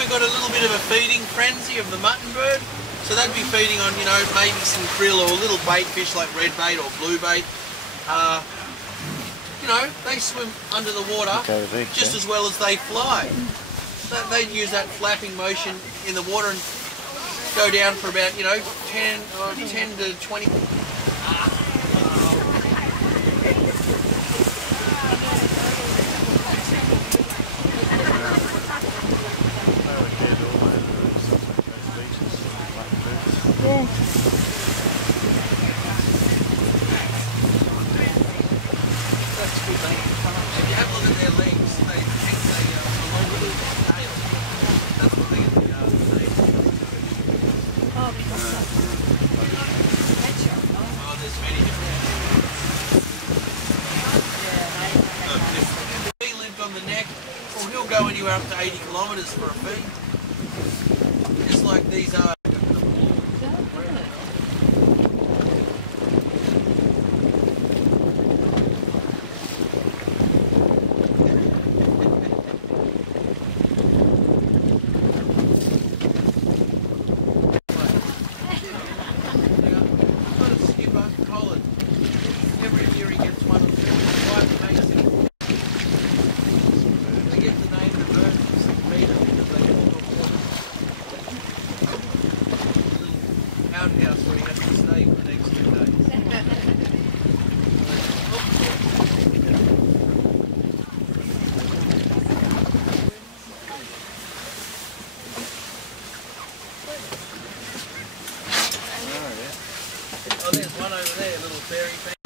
we've got a little bit of a feeding frenzy of the mutton bird. So they'd be feeding on, you know, maybe some krill or little bait fish like red bait or blue bait. You know, they swim under the water just as well as they fly. They'd use that flapping motion in the water and go down for about, you know, 10 to 20. Yeah. That's good, mate. If you have a look at their legs, they hang along with the tail. That's what they get the Oh, because oh, there's many different. If he lived on the neck, well, he'll go anywhere up to 80 kilometres for a feed. Just like these are. Every year he gets one or two. It's quite amazing. They get the name of the bird Meter because they all look water. A little outhouse where he has to stay for the next 2 days. Oh, there's one over there, a little fairy thing.